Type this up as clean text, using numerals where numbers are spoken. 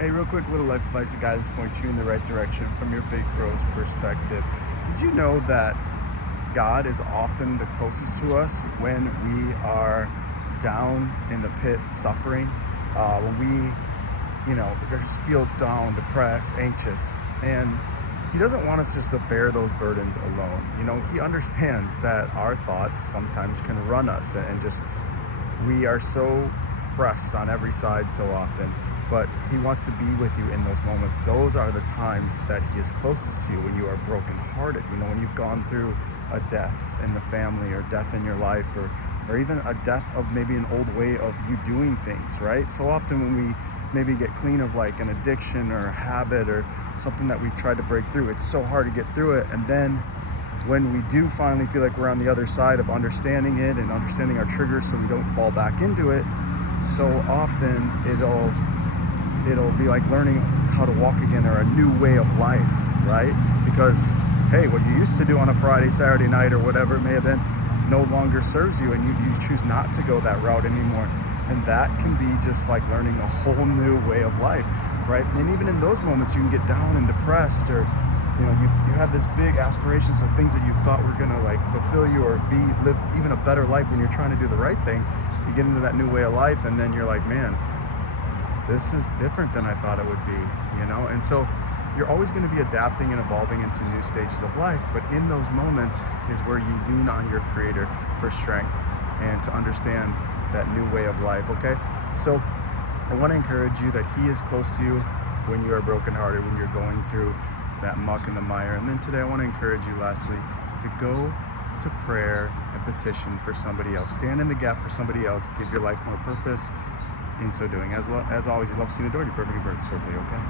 Hey, real quick, little life advice and guidance point you in the right direction from your big bro's perspective. Did you know that God is often the closest to us when we are down in the pit suffering? When we just feel down, depressed, anxious. And He doesn't want us just to bear those burdens alone. He understands that our thoughts sometimes can run us and just we are so pressed on every side so often, but He wants to be with you in those moments. Those are the times that He is closest to you, when you are brokenhearted, when you've gone through a death in the family or death in your life, or even a death of maybe an old way of you doing things, right? So often when we maybe get clean of like an addiction or a habit or something that we've tried to break through, it's so hard to get through it. And then when we do finally feel like we're on the other side of understanding it and understanding our triggers so we don't fall back into it, so often it'll be like learning how to walk again, or a new way of life, right? Because hey, what you used to do on a Friday, Saturday night, or whatever it may have been, no longer serves you, and you choose not to go that route anymore. And that can be just like learning a whole new way of life, right? And even in those moments you can get down and depressed, or you have this big aspirations of things that you thought were gonna like fulfill you or live even a better life when you're trying to do the right thing. You get into that new way of life, and then you're like, man, this is different than I thought it would be, And so you're always going to be adapting and evolving into new stages of life, but in those moments is where you lean on your Creator for strength and to understand that new way of life. Okay, so I want to encourage you that He is close to you when you are brokenhearted, when you're going through that muck and the mire. And then today I want to encourage you lastly to go to prayer and petition for somebody else. Stand in the gap for somebody else. Give your life more purpose in so doing. As always, you love seeing adored. You're perfect and perfectly okay.